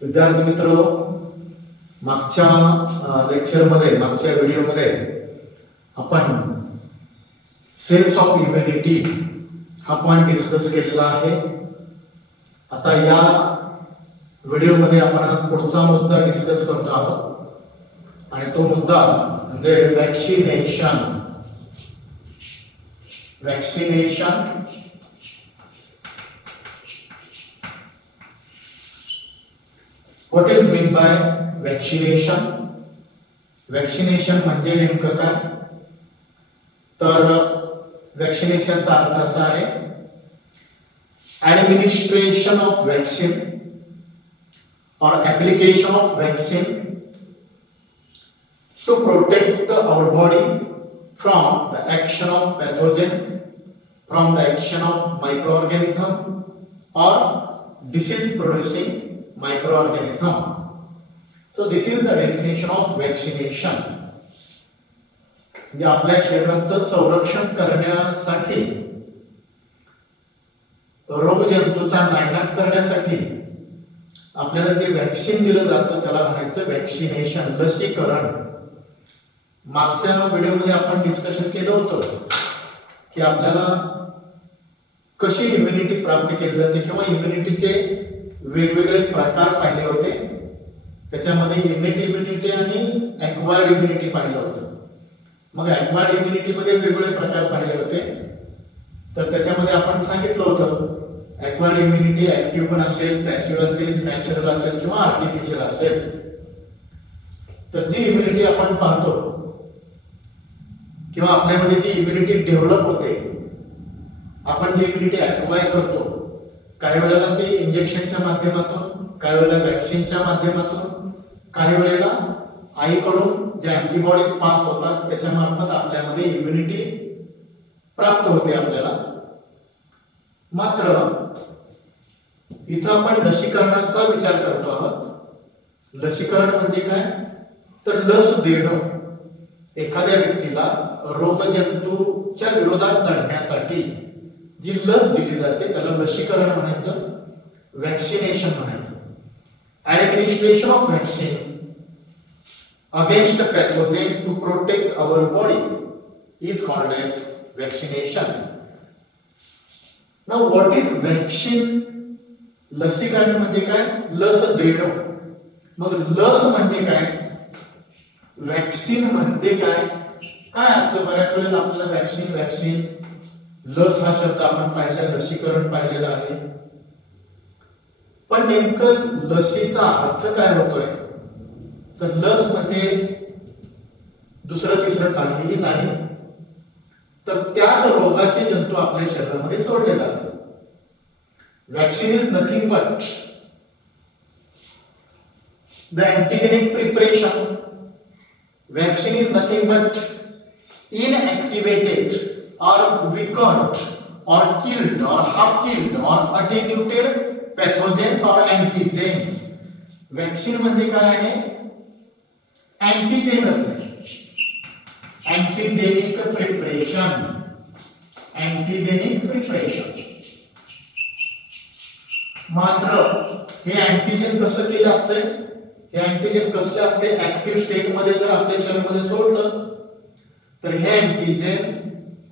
विद्यार्थी मित्र, मागच्या लेक्चरमध्ये मागच्या व्हिडिओमध्ये आपण सेल्स ऑफ इम्युनिटी हा पॉइंट डिस्कस केलेला आहे. आता या व्हिडिओमध्ये आपण आज पुढचा मुद्दा डिस्कस करतो आहोत आणि तो मुद्दा म्हणजे vaccination. What is meant by vaccination? Vaccination म्हणजे नेमकं काय? तर वॅक्सिनेशनचा अर्थ असा आहे administration of vaccine or application of vaccine to protect our body from the action of pathogen, from the action of microorganism or disease producing microorganism. So this is the definition of vaccination. म्हणजे आपल्या शरीराचं संरक्षण करण्यासाठी, रोगजंतूचा नायनाट करण्यासाठी आपल्याला जे vaccine दिलं जातं त्याला म्हणायचं वॅक्सिनेशन, लसीकरण. मागच्या व्हिडिओमध्ये आपण डिस्कशन केलं होतं की आपल्याला कशी इम्युनिटी प्राप्त केली जाते किंवा इम्युनिटीचे वेगवेगळे प्रकार पाहिले होते. त्याच्यामध्ये इनेट इम्युनिटी आणि ॲक्वायर्ड इम्युनिटी पाहिलं होतं. मग ॲक्वायर्ड इम्युनिटीमध्ये वेगवेगळे प्रकार पाहिले होते. तर त्याच्यामध्ये आपण सांगितलं होतं ॲक्वायर्ड इम्युनिटी ऍक्टिव्ह पण असेल, पॅसिव्ह असेल, नॅचरल असेल किंवा आर्टिफिशियल असेल. तर जी इम्युनिटी आपण पाहतो किंवा आपल्यामध्ये जी इम्युनिटी डेव्हलप होते, आपण जी इम्युनिटी ॲक्वायर करतो, काही वेळेला ते इंजेक्शनच्या माध्यमातून, काही वेळेला वॅक्सिनच्या माध्यमातून, काही वेळेला आईकडून जे अँटीबॉडीज पास होतात त्याच्या मार्फत आपल्यामध्ये इम्युनिटी प्राप्त होते आपल्याला. मात्र इथं आपण लसीकरणाचा विचार करतो आहोत. लसीकरण म्हणजे काय? तर लस देणं. एखाद्या व्यक्तीला रोगजंतूच्या विरोधात लढण्यासाठी जी लस दिली जाते त्याला लसीकरण म्हणायचं, वॅक्सिनेशन म्हणायचं. Administration of vaccine against pathogen to protect our body is called as vaccination. Now what is vaccine? लसीकरण म्हणजे काय? लस देणं. मग लस म्हणजे काय? वॅक्सिन म्हणजे काय? काय असतं? बऱ्याच वेळेला आपल्याला वॅक्सिन लस हा शब्द आपण पाहिला, लसीकरण पाहिलेलं आहे. पण नेमकं लसीचा अर्थ काय होतोय? तर लस म्हणजे दुसरं तिसरं काहीही नाही, तर त्याच रोगाचे जंतू आपल्या शरीरामध्ये सोडले जातात. Vaccine is nothing but the antigenic preparation. Vaccine is nothing but inactivated or weakened or killed or half killed or attenuated pathogens or antigens. Vaccine म्हणजे काय आहे? अँटीजेनच आहे. अँटीजेनिक प्रिपरेशन. अँटीजेनिक प्रिपरेशन. मात्र हे अँटीजेन कसं केलं असतंय? हे अँटीजेन कसले असते? ऍक्टिव्ह स्टेट मध्ये जर आपल्या शरीरामध्ये सोडलं तर हे अँटीजेन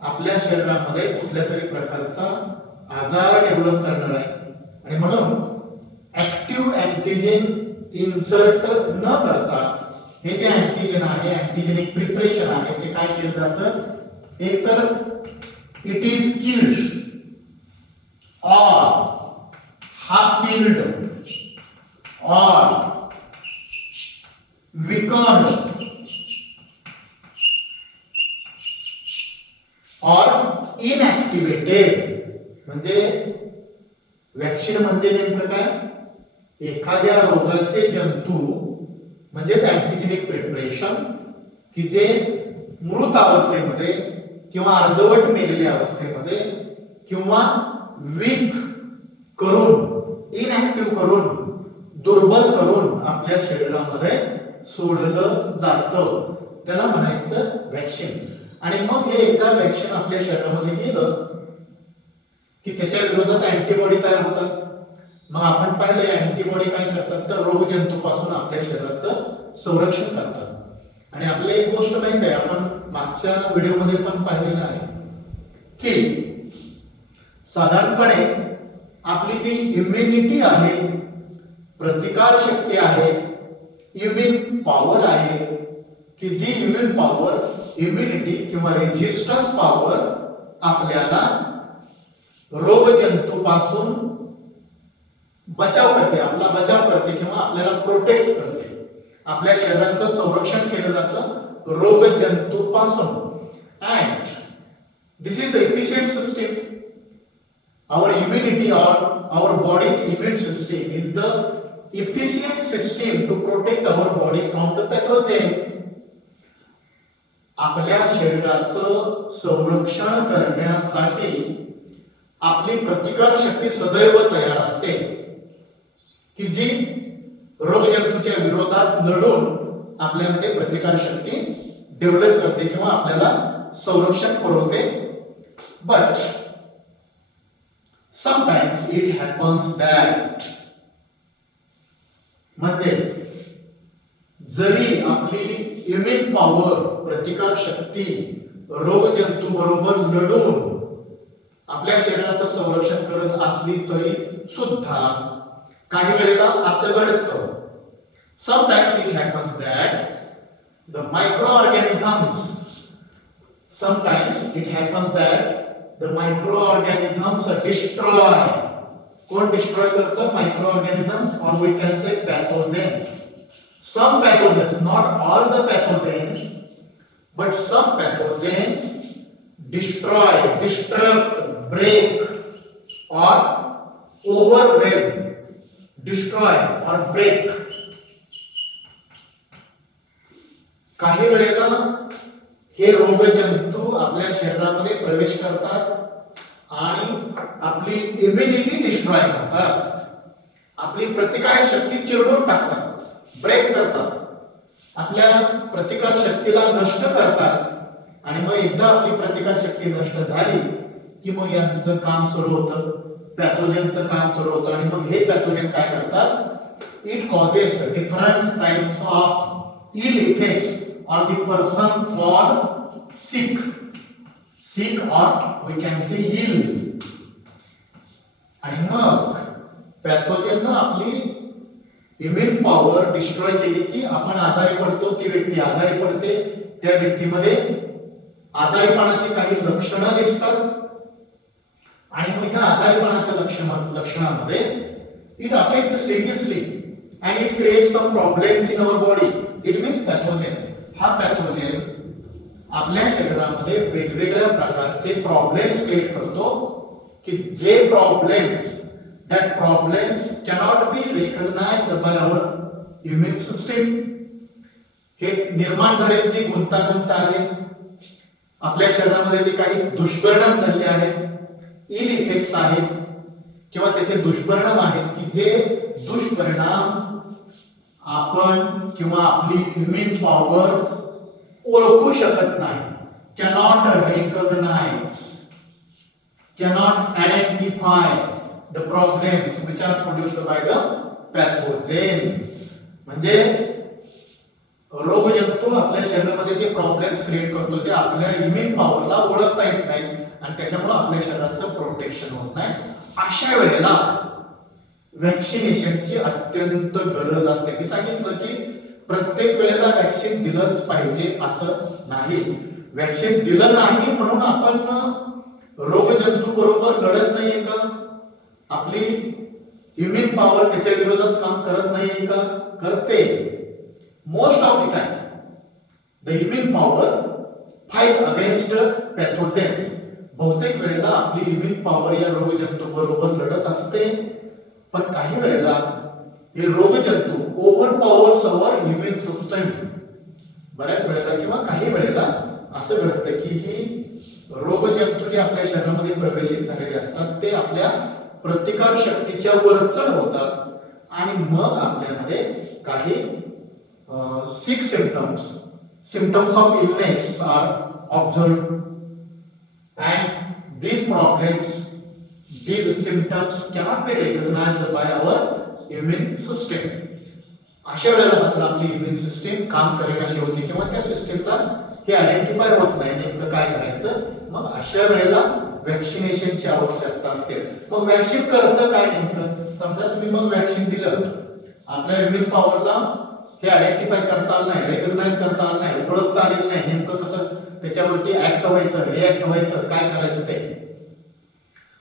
आपल्या शरीरामध्ये कुठल्या तरी प्रकारचा आजार डेव्हलप करणार आहे. आणि म्हणून ऍक्टिव्ह अँटीजेन इन्सर्ट न करता हे जे अँटीजेन आहे, अँटीजेनिक प्रिपरेशन आहे, ते काय केलं जातं? एक तर इट इज किल्ड और हाफ किल्ड और weakened और इनएक्टिवेटेड. म्हणजे वॅक्सिन म्हणजे नेमकं काय? एखाद्या रोगाचे जंतू म्हणजेच अँटीजेनिक प्रिपरेशन की जे मृत अवस्थेमध्ये किंवा अर्धवट मेलेल्या अवस्थेमध्ये किंवा वीक करून, इनएक्टिव्ह करून, दुर्बल करून आपल्या शरीरामध्ये सोडलं जातं, त्याला म्हणायचं वॅक्सिन. आणि मग हे एकदा वॅक्सिन आपल्या शरीरामध्ये गेलं की त्याच्या विरोधात अँटीबॉडी तयार होतात. मग आपण पाहिले अँटीबॉडी काय करतात तर रोगजंतूपासून आपल्या शरीराचं संरक्षण करतात। आणि आपल्याला एक गोष्ट माहिती आहे, आपण मागच्या व्हिडिओमध्ये पण पाहिलेलं आहे की साधारणपणे आपली जी इम्युनिटी आहे, प्रतिकार शक्ती आहे, इम्युन पॉवर आहे, की जी इम्युन पॉवर, इम्युनिटी किंवा रेजिस्टन्स पॉवर आपल्याला रोगजंतूपासून बचाव करते, आपला बचाव करते किंवा आपल्याला प्रोटेक्ट करते, आपल्या शरीराचं संरक्षण केलं जातं रोगजंतूपासून। And this is the efficient system. Our immunity or our body's immune system is the efficient system to protect our body from the pathogen. आपल्या शरीराचं संरक्षण करण्यासाठी आपली प्रतिकार शक्ती सदैव तयार असते, की जी रोगजंतूच्या विरोधात लढून आपल्यामध्ये प्रतिकार शक्ती डेव्हलप करते किंवा आपल्याला संरक्षण पुरवते। But sometimes it happens that म्हणजे जरी आपली इम्युन पॉवर, प्रतिकार शक्ती रोगजंतू बरोबर लढून आपल्या शरीराचं संरक्षण करत असली तरी सुद्धा काही वेळेला असं घडतं, sometimes it happens that the microorganisms, sometimes it happens that the microorganisms destroy. Kaun destroy करता? Microorganisms, or we can say pathogens. Some pathogens, not all the pathogens, but some pathogens destroy, destruct, break, or overwhelm, destroy or break. काही वेळेला हे रोगजंतू आपल्या शरीरामध्ये प्रवेश करतात आणि आपली इम्युनिटी डिस्ट्रॉय करतात, आपली प्रतिकार शक्ती चिरडून टाकतात, ब्रेक करतात, आपल्या प्रतिकार शक्तीला नष्ट करतात। आणि मग एकदा आपली प्रतिकार शक्ती नष्ट झाली की मग यांचं काम सुरू होतं, पॅथोजनचं काम सुरू होतं। आणि मग हे पॅथोजन काय करतात? It causes different types of ill effects on the person fall sick or we can say ill. आणि मग पॅथोजन आपली इम्युन पॉवर डिस्ट्रॉय केली की आपण आजारी पडतो, ती व्यक्ती आजारी पडते, त्या व्यक्तीमध्ये आजारीपणाची काही लक्षणं दिसतात। आणि मग ह्या आजारीपणाच्या लक्षणामध्ये it affect seriously and it creates some problems in our body. It means pathogen, हा पॅथोजन आपल्या शरीरामध्ये वेगवेगळ्या प्रकारचे प्रॉब्लेम्स क्रिएट करतो, की जे problems that problems cannot be recognized by our immune system. हे निर्माण झालेली जी गुंतागुंत आहे, आपल्या शरीरामध्ये जे काही दुष्परिणाम झाले आहेत, इल इफेक्ट्स आहेत किंवा त्याचे दुष्परिणाम आहेत, की जे दुष्परिणाम आपण किंवा आपली इम्युन पॉवर ओळखू शकत नाही, cannot recognize, cannot identify the problems which are produced by the pathogen. म्हणजे रोगजंतू आपल्या शरीरामध्ये जे प्रॉब्लेम्स क्रिएट करतो ते आपल्या इम्युन पॉवरला ओळखता येत नाही आणि त्याच्यामुळे आपल्या शरीराचं प्रोटेक्शन होत नाही। अशा वेळेला व्हॅक्सिनेशनची अत्यंत गरज असते। मी सांगितलं की प्रत्येक वेळेला व्हॅक्सिन दिलंच पाहिजे असं नाही, व्हॅक्सिन दिलं नाही म्हणून आपण रोगजंतू बरोबर लढत नाहीये का, आपली इम्युन पॉवर त्याच्या विरोधात काम करत नाहीये का? करते। Most of the time the immune power fight against pathogens, बहुतेक वेळेला आपली इम्युन पॉवर या रोगजंतू बरोबर लढत असते, पण काही वेळेला हे रोगजंतू over powers our immune system. बऱ्याच वेळेला किंवा काही वेळेला असं घडतं की ही रोगजंतू जे आपल्या शरीरामध्ये प्रवेशित झालेले असतात ते आपल्या प्रतिकार शक्तीच्या वर चढ होतात आणि मग आपल्यामध्ये काही सिक symptoms of illness are observed and these problems these symptoms cannot be recognized by our immune system. अशा वेळेला मात्र आपली इम्युन सिस्टीम काम करण्याची होती किंवा त्या सिस्टीमला हे आयडेंटिफाय होत नाही नेमकं काय करायचं. मग अशा वेळेला वॅक्सिनेशनची आवश्यकता असते. मग वॅक्सिन करतं काय नेमकं. समजा तुम्ही मग वॅक्सिन दिलं, आपल्या इम्युन पॉवरला हे आयडेंटिफाय करता आलं नाही, रेकग्नाइज करता आलं नाही, ओळखता आलेलं नाही नेमकं कसं त्याच्यावरती ऍक्ट व्हायचं, रिॲक्ट व्हायचं, काय करायचं ते.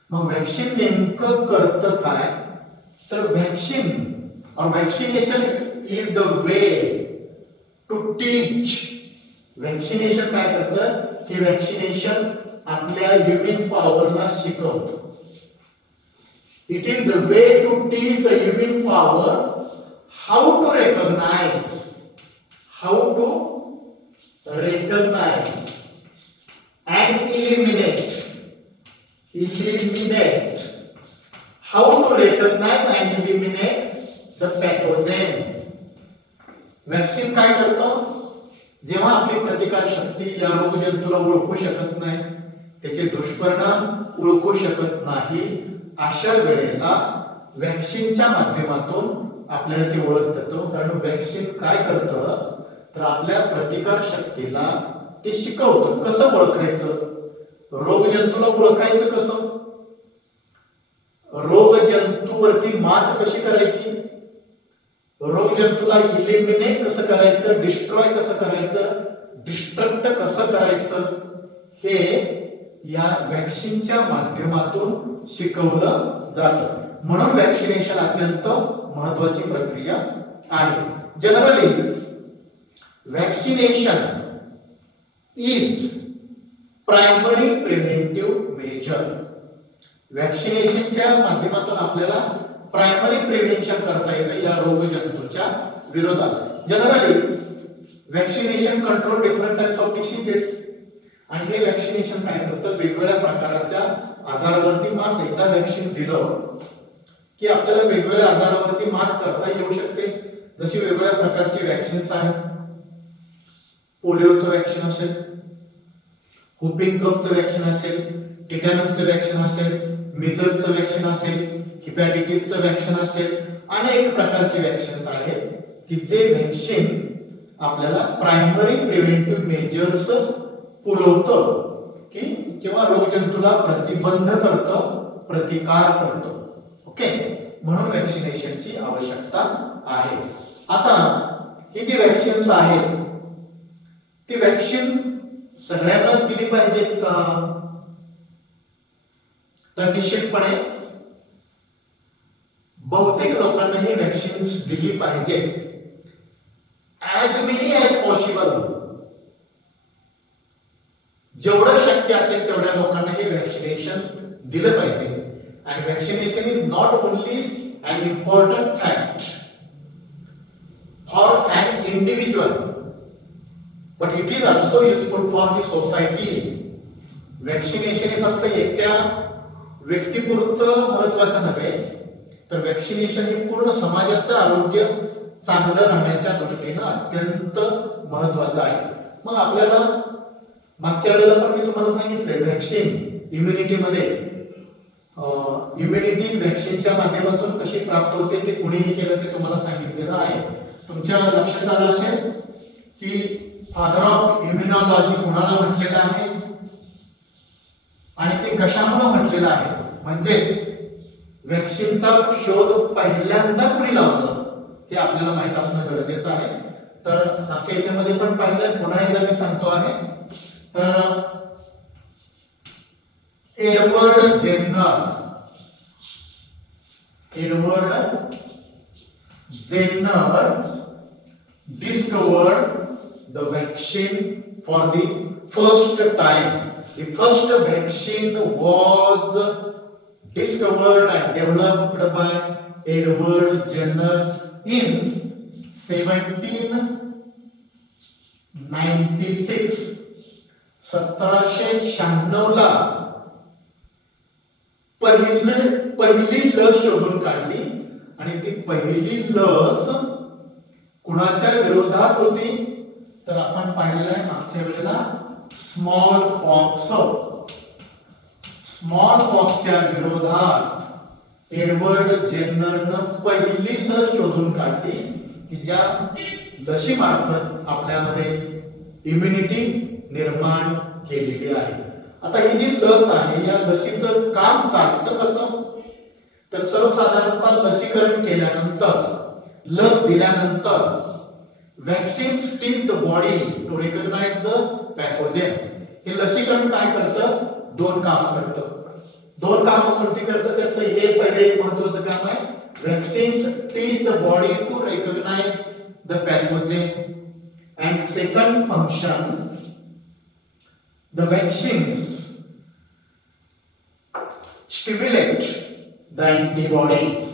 मग वॅक्सिन नेमकं करतं काय. तर वॅक्सिन और vaccination is the way to teach. Vaccination काय करतं की वॅक्सिनेशन आपल्या इम्युन पॉवरला शिकवतं. It is the way to teach the immune power how to recognize, how to recognize and eliminate how to recognize and eliminate the pathogen. Vaccine काय करतं, जेव्हा आपली प्रतिकार शक्ती या रोगजंतूला ओळखू शकत नाही, त्याचे दुष्परिणाम ओळखू शकत नाही, अशा वेळेला वॅक्सिनच्या माध्यमातून आपल्याला ते ओळखता येतं. कारण वॅक्सिन काय करतं तर आपल्या प्रतिकार शक्तीला ते शिकवतं कसं ओळखायचं, रोगजंतूला ओळखायचं कसं, रोगजंतूवरती मात कशी करायची, रोगजंतूला इलिमिनेट कसं करायचं, डिस्ट्रॉय कसं करायचं, डिस्ट्रक्ट कसं करायचं, हे या वॅक्सिनच्या माध्यमातून शिकवलं जातं. म्हणून वॅक्सिनेशन अत्यंत महत्त्वाची प्रक्रिया आहे. Generally vaccination is primary preventive measure. वॅक्सिनेशनच्या माध्यमातून आपल्याला प्रायमरी प्रिव्हेंशन करता येतं या रोगजंतूच्या विरोधात. Generally vaccination control different types of diseases. आणि हे वॅक्सिनेशन काय करतं, वेगवेगळ्या प्रकारच्या आजारावरती मात, एकदा वॅक्सिन दिलं की आपल्याला वेगवेगळ्या आजारावरती मात करता येऊ शकते. जशी वेगवेगळ्या प्रकारची वॅक्सिन्स आहेत. पोलिओचं वॅक्सिन असेल, हुपिंग कफचं वॅक्सिन असेल, टिटॅनसचं वॅक्सिन असेल, मिजल्सचं वॅक्सिन असेल, हिपॅटायटिसचं वॅक्सिन असेल, अनेक प्रकारचे वॅक्सिन्स आहेत की जे वॅक्सिन आपल्याला प्रायमरी प्रिव्हेंटिव्ह मेजर्स पुरवतं की किंवा रोगजंतूला प्रतिबंध करतं, प्रतिकार करतं. ओके, म्हणून वॅक्सिनेशनची आवश्यकता आहे. आता ही जी वॅक्सिन्स आहेत ती वॅक्सिन सगळ्यांना दिली पाहिजेत का, तर निश्चितपणे बहुतेक लोकांना ही वॅक्सिन्स दिली पाहिजे. ॲज मेनी ॲज पॉसिबल, जेवढं शक्य असेल तेवढ्या लोकांना हे वॅक्सिनेशन दिलं पाहिजे. आणि vaccination is not only an important fact for an individual, but it is also useful for the society. Vaccination हे फक्त एकट्या व्यक्तीपुरतं महत्त्वाचं नव्हे, तर वॅक्सिनेशन हे पूर्ण समाजाचं आरोग्य चांगलं राहण्याच्या दृष्टीनं अत्यंत महत्त्वाचं आहे. मग आपल्याला मागच्या वेळेला पण मी तुम्हाला सांगितलंय वॅक्सिन इम्युनिटीमध्ये इम्युनिटी वॅक्सिनच्या माध्यमातून कशी प्राप्त होते ते कुणीही केलं ते तुम्हाला सांगितलेलं आहे. तुमच्या लक्षात आलं असेल की फादर ऑफ इम्युनॉलॉजी कुणाला म्हटलेलं आहे आणि ते कशामुळे म्हटलेलं आहे. म्हणजेच वॅक्सिनचा शोध पहिल्यांदा कुणी लावलं हे आपल्याला माहित असणं गरजेचं आहे. तर असं याच्यामध्ये पण पाहिलं, पुन्हा एकदा मी सांगतो आहे. तर Edward Jenner discovered the vaccine for the first time. The first vaccine was discovered and developed by Edward Jenner in 1796. 1796 ला पहिली लस शोधून काढली आणि ती पहिली लस कुणाच्या विरोधात होती तर आपण पाहिलेलं आहे मागच्या वेळेला स्मॉल स्मॉल पॉक्सच्या विरोधात एडवर्ड जेन्नरनं पहिली लस शोधून काढली की ज्या लशी मार्फत आपल्यामध्ये इम्युनिटी निर्माण केलेली आहे. आता ही जी लस आहे या लसीचं काम चालतं कसं, तर सर्वसाधारणतः लसीकरण केल्यानंतर लस दिल्यानंतर vaccines teach the body to recognise the pathogen. हे लसीकरण काय करतं, दोन काम करतं. दोन काम कोणती करतं, त्यातलं हे पहिले एक महत्त्वाचं काम आहे, vaccines teach the body to recognise the pathogen. And second function, the vaccines stimulate the antibodies.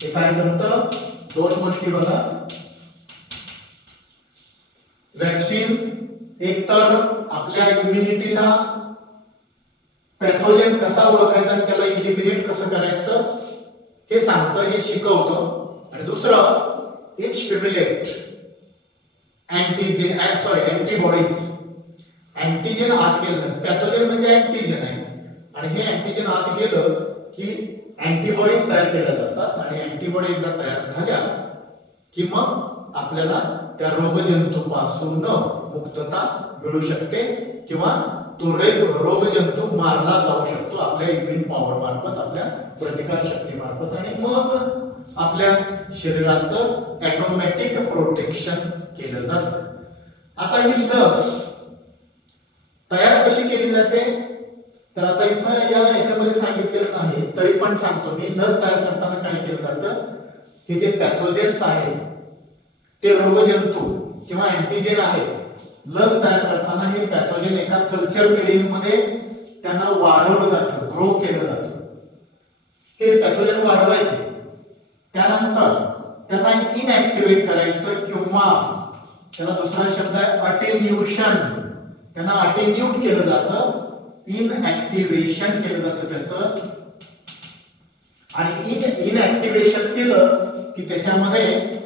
हे काय करतं, दोन गोष्टी बघा. वॅक्सिन एक तर आपल्या इम्युनिटीला पॅथोजेन कसा ओळखायचा आणि त्याला इलिमिनेट कसं करायचं हे सांगतं, हे शिकवतं. आणि दुसरं, it stimulate antigen antibodies. Antigen आत गेलं, पॅथोजेन म्हणजे अँटीजेन आहे, आणि हे अँटीजेन आत गेलं की अँटीबॉडीज तयार केल्या जातात, आणि अँटीबॉडी एकदा तयार झाल्या की मग आपल्याला त्या रोगजंतूपासून मुक्तता मिळू शकते किंवा तो रोगजंतू मारला जाऊ शकतो आपल्या इम्युन पॉवर मार्फत, आपल्या प्रतिकार शक्ती मार्फत, आणि मग आपल्या शरीराचं ऑटोमॅटिक प्रोटेक्शन केलं जातं. आता ही लस तयार कशी केली जाते, तर आता इथं याच्यामध्ये सांगितलेलं नाही तरी पण सांगतो मी. लस तयार करताना काय केलं जातं, हे जे पॅथोजेन्स आहेत ते रोगजंतू किंवा अँटीजेन आहे, लस तयार करताना हे पॅथोजेन एका कल्चर मीडियम मध्ये त्यांना वाढवलं जातं, ग्रो केलं जातं. हे पॅथोजेन वाढवायचे, त्यानंतर त्यांना इनऍक्टिव्हेट करायचं किंवा त्याला दुसरा शब्द आहे अटेन्युएशन. त्यांना अटेन्यूट केलं जातं, इनऍक्टिव्हेशन केलं जातं त्याचं. आणि इनऍक्टिव्हेशन केलं की त्याच्यामध्ये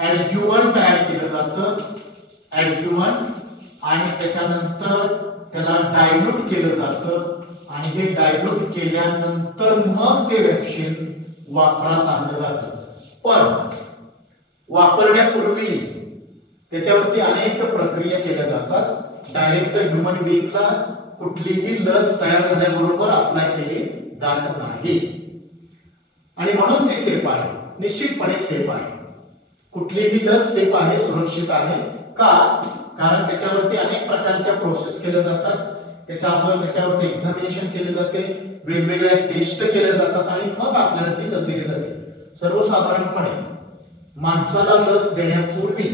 ऍडज्युव्हंट ऍड केलं जातं, ऍडज्युव्हंट, आणि त्याच्यानंतर त्याला डायल्यूट केलं जातं, आणि हे डायल्यूट केल्यानंतर मग ते वॅक्सिन वापरात आणलं जातं. पण वापरण्यापूर्वी त्याच्यावरती अनेक प्रक्रिया केल्या जातात. डायरेक्ट ह्यूमन बीइंगला कुठलीही लस तयार झाल्याबरोबर अप्लाय केली जात नाही, आणि म्हणून ते सेफ आहे, निश्चितपणे सेफ आहे. कुठलीही लस सेफ आहे, सुरक्षित आहे का, कारण त्याच्यावरती अनेक प्रकारच्या प्रोसेस केल्या जातात. त्याच्यावरती एक्झामिनेशन केले जाते, वेगवेगळ्या टेस्ट केल्या जातात, आणि मग आपल्याला ती लस दिली जाते. सर्वसाधारणपणे माणसाला लस देण्यापूर्वी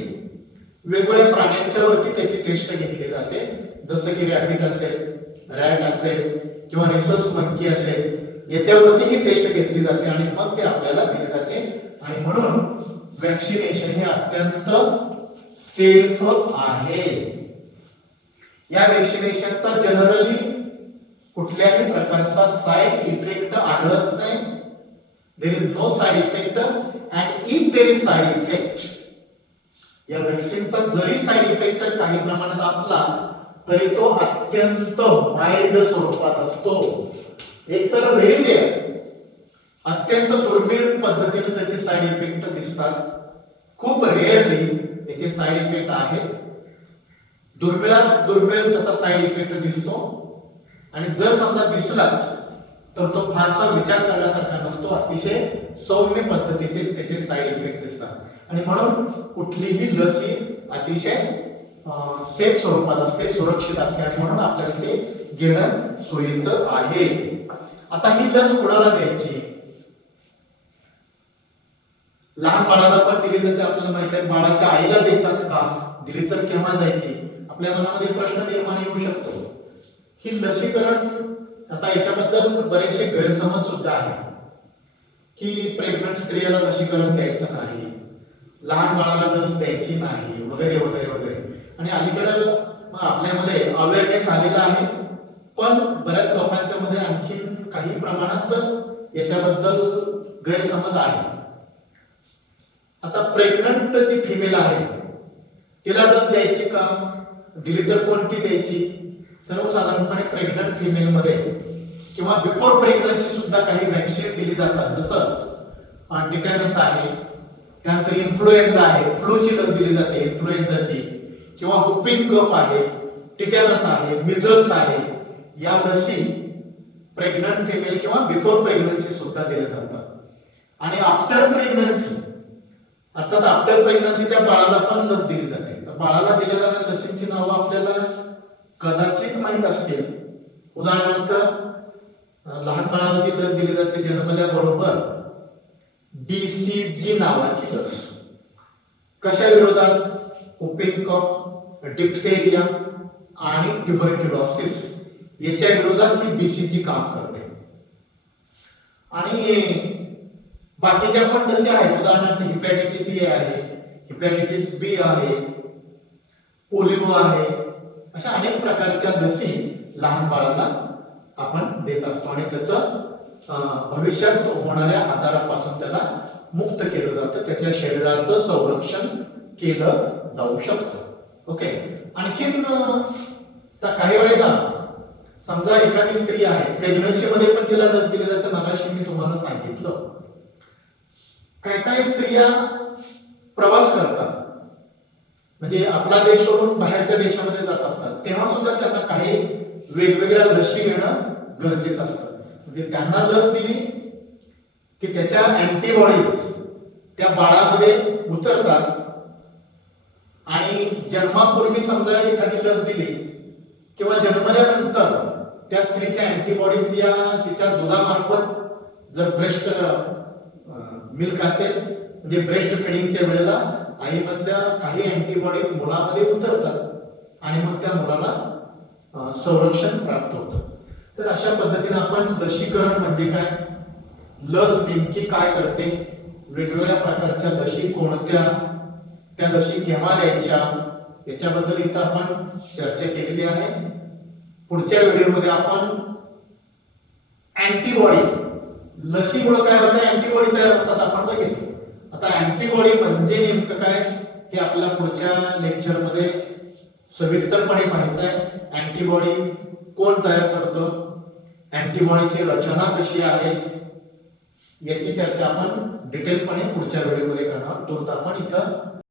वेगवेगळ्या प्राण्यांच्या वरती त्याची टेस्ट घेतली जाते, जसं की रॅबिट असेल, रॅट असेल किंवा रिसस मंकी असेल, याच्यावरती ही टेस्ट घेतली जाते आणि मग ते आपल्याला दिली जाते. आणि म्हणून वॅक्सिनेशन हे अत्यंत सेफ आहे. या वॅक्सिनेशनचा जनरली कुठल्याही प्रकारचा साइड इफेक्ट आढळत नाही. There is no side effect, and if there is side effect, या वॅक्सिनचा जरी साइड इफेक्ट काही प्रमाणात असला तरी तो अत्यंत माइल्ड स्वरूपात असतो. एकतर व्हेरी रेअर, अत्यंत दुर्मिळ पद्धतीने त्याचे साइड इफेक्ट दिसतात. खूप रेअरली त्याचे साइड इफेक्ट आहेत. दुर्मिळ त्याचा साइड इफेक्ट दिसतो, आणि जर समजा दिसलाच तर तो फारसा विचार करण्यासारखा नसतो. अतिशय सौम्य पद्धतीचे त्याचे साइड इफेक्ट दिसतात, आणि म्हणून कुठलीही लस ही अतिशय सेफ स्वरूपात असते, सुरक्षित असते, आणि म्हणून आपल्याला ते घेणं सोयीचं आहे. आता ही लस कुणाला द्यायची? लहान बाळाला पण दिली जाते, आपल्याला माहिती आहे. बाळाच्या आईला देतात का? दिली तर केव्हा जायची? आपल्या मनामध्ये प्रश्न निर्माण येऊ शकतो. ही लसीकरण, आता याच्याबद्दल बरेचसे गैरसमज सुद्धा आहे की प्रेग्नंट स्त्रियाला लसीकरण द्यायचं नाही, लहान बाळाला लस द्यायची नाही, वगैरे वगैरे वगैरे. आणि अलीकडे आपल्यामध्ये अवेअरनेस आलेला आहे, पण बऱ्याच लोकांच्या मध्ये आणखीन काही प्रमाणात याच्याबद्दल गैरसमज आहे. आता प्रेग्नंट जी फिमेल आहे तिला लस द्यायची का? दिली तर कोणती द्यायची? सर्वसाधारणपणे प्रेग्नंट फिमेल मध्ये किंवा बिफोर प्रेग्नन्सी सुद्धा काही व्हॅक्सिन दिली जातात, जसं टिटॅनस आहे, त्यानंतर इन्फ्लुएन्झा आहे, फ्लूची लस दिली जाते इन्फ्लुएन्झाची, किंवा हुपिंग कफ आहे, टिटॅनस आहे, मिझल्स आहे. या लसी प्रेग्नंट फिमेल किंवा बिफोर प्रेग्नन्सी सुद्धा दिल्या जातात. आणि आफ्टर प्रेग्नन्सी, अर्थात आफ्टर प्रेग्नन्सी त्या बाळाला पण लस दिली जाते. तर बाळाला दिल्या जाणाऱ्या लसींची नावं आपल्याला कदाचित माहीत असतील. उदाहरणार्थ लहान बाळाला जी लस दिली जाते जन्मल्याबरोबर BCG नावाची लस. कशा विरोधात? हुपिंग कफ, डिप्थेरिया आणि ट्युबरक्युलोसिस याच्या विरोधात ही BCG काम करते. आणि बाकीच्या पण लसी आहेत, उदाहरणार्थ हिपॅटायटिस ए आहे, हिपॅटायटिस B आहे, पोलिओ आहे. अशा अनेक प्रकारच्या लसी लहान बाळाला आपण देत असतो आणि त्याचं भविष्यात होणाऱ्या आजारापासून त्याला मुक्त केलं जातं, त्याच्या शरीराचं संरक्षण केलं जाऊ शकतं. ओके. आणखीन काही वेळेला समजा एखादी स्त्री आहे, प्रेग्नन्सी मध्ये पण तिला लस दिली जाते. मगाशी मी तुम्हाला सांगितलं काय काय स्त्रिया प्रवास करतात, म्हणजे आपला देश सोडून बाहेरच्या देशामध्ये जात असतात, तेव्हा सुद्धा त्यांना काही वेगवेगळ्या लसी घेणं गरजेचं असतं. म्हणजे त्यांना लस दिली की त्याच्या अँटीबॉडीज त्या बाळामध्ये उतरतात आणि जन्मापूर्वी समजा एखादी लस दिली किंवा जन्मल्यानंतर त्या स्त्रीच्या अँटीबॉडीज या तिच्या दुधामार्फत जर ब्रेस्ट मिल्क असेल, म्हणजे ब्रेस्ट फिडिंगच्या वेळेला आईमधल्या काही अँटीबॉडीज मुलामध्ये उतरतात आणि मग त्या मुलाला संरक्षण प्राप्त होतं. तर अशा पद्धतीने आपण लसीकरण म्हणजे काय, लस नेमकी काय करते, वेगवेगळ्या प्रकारच्या लसी कोणत्या, त्या लसी केव्हा द्यायच्या, याच्याबद्दल इथं आपण चर्चा केलेली आहे. पुढच्या व्हिडिओमध्ये आपण अँटीबॉडी, लसीमुळे काय होतं, अँटीबॉडी तयार होतात आपण बघितलं. आता अँटीबॉडी म्हणजे नेमकं काय हे आपल्याला पुढच्या लेक्चरमध्ये सविस्तरपणे पाहायचं आहे. अँटीबॉडी कोण तयार करतं, अँटीबॉडीची रचना कशी आहे, याची चर्चा आपण डिटेलपणे पुढच्या व्हिडिओमध्ये करणार. तो आपण इथं